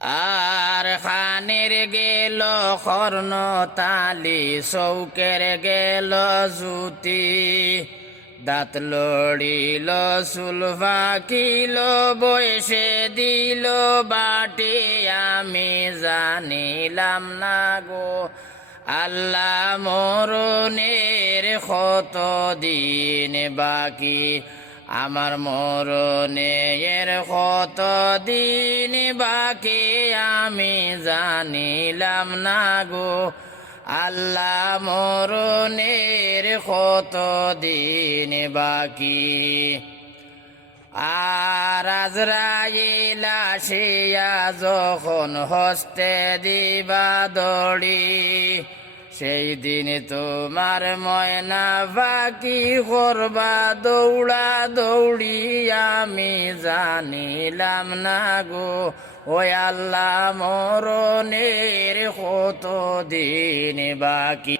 আর খানের গেল কর্ণ তালি চৌকের গেল জুতি দাঁত লড়িল চুল ফাঁকিল বয়সে দিল বাটি আমি জানিলাম না গো আল্লাহ মরণের কত দিন বাকি আমার মরণের কত দিন বাকি আমি জানিলাম না গো আল্লাহ মরণের কত দিন বাকি আর আজরাইল আসিয়া যখন হস্তে দিবা দড়ি সেই দিন তোমার ময়না বাকি করবা দৌড়া দৌড়ি আমি জানিলাম না গো ওই আল্লাহ মরণের কত দিন বাকি।